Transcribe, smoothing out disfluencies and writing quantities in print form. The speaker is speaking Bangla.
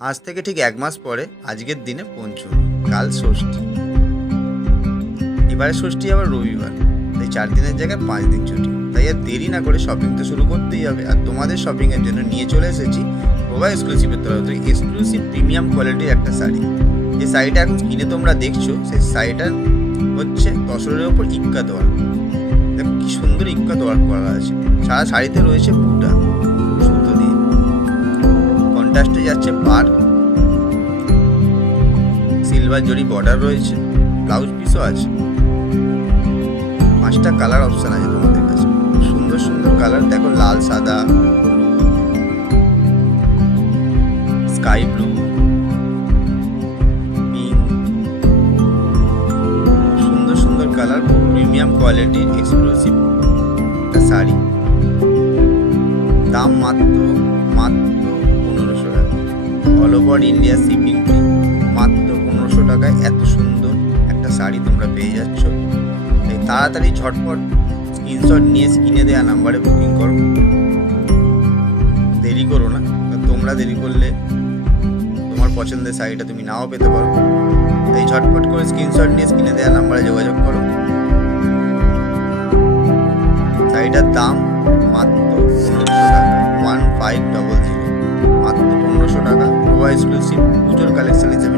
আজ থেকে ঠিক 1 মাস পরে আজকের দিনে পঞ্চমী, কাল ষষ্ঠী। এবারে ষষ্ঠী আবার রবিবার, তাই 4 দিনের জায়গায় 5 দিন ছুটি। তাই আর দেরি না করে শপিং তো শুরু করতেই হবে। আর তোমাদের শপিংয়ের জন্য নিয়ে চলে এসেছি প্রভা এক্সক্লুসিভের তরফ থেকে এক্সক্লুসিভ প্রিমিয়াম কোয়ালিটির একটা শাড়ি। যে শাড়িটা এখন কিনে তোমরা দেখছো, সেই শাড়িটা হচ্ছে তসরের ওপর ইক্কাত ওয়ার্ক। দেখো কি সুন্দর ইক্কাত ওয়ার্ক করা আছে। সারা শাড়িতে রয়েছে বুটা সুতো দিয়ে, কন্ট্রাস্টে যাচ্ছে পাড়, সিলভার জরি বর্ডার রয়েছে, ব্লাউজ পিসও আছে। 5টা কালার অপশন আছে তোমাদের কাছে, সুন্দর সুন্দর কালার। দেখো লাল, সাদা, স্কাই ব্লু, পিঙ্ক, সুন্দর সুন্দর কালার। প্রিমিয়াম কোয়ালিটির এক্সক্লুসিভ একটা শাড়ি। দাম মাত্র 1500 টাকা। All over India shipping free. মাত্র 1500 টাকায় এত সুন্দর একটা শাড়ি তোমরা পেয়ে যাচ্ছ। তাই তাড়াতাড়ি ঝটপট স্ক্রিনশট নিয়ে স্ক্রিনে দেওয়া নাম্বারে বুকিং করো, দেরি করো না। তোমরা দেরি করলে তোমার পছন্দের শাড়িটা তুমি নাও পেতে পারো। তাই ঝটপট করে স্ক্রিনশট নিয়ে স্ক্রিনে দেওয়া নাম্বারে যোগাযোগ করো। শাড়িটার দাম মাত্র 1500 টাকা, 1500, মাত্র 1500 টাকা। প্রভা এক্সক্লুসিভ পুজোর কালেকশন হিসেবে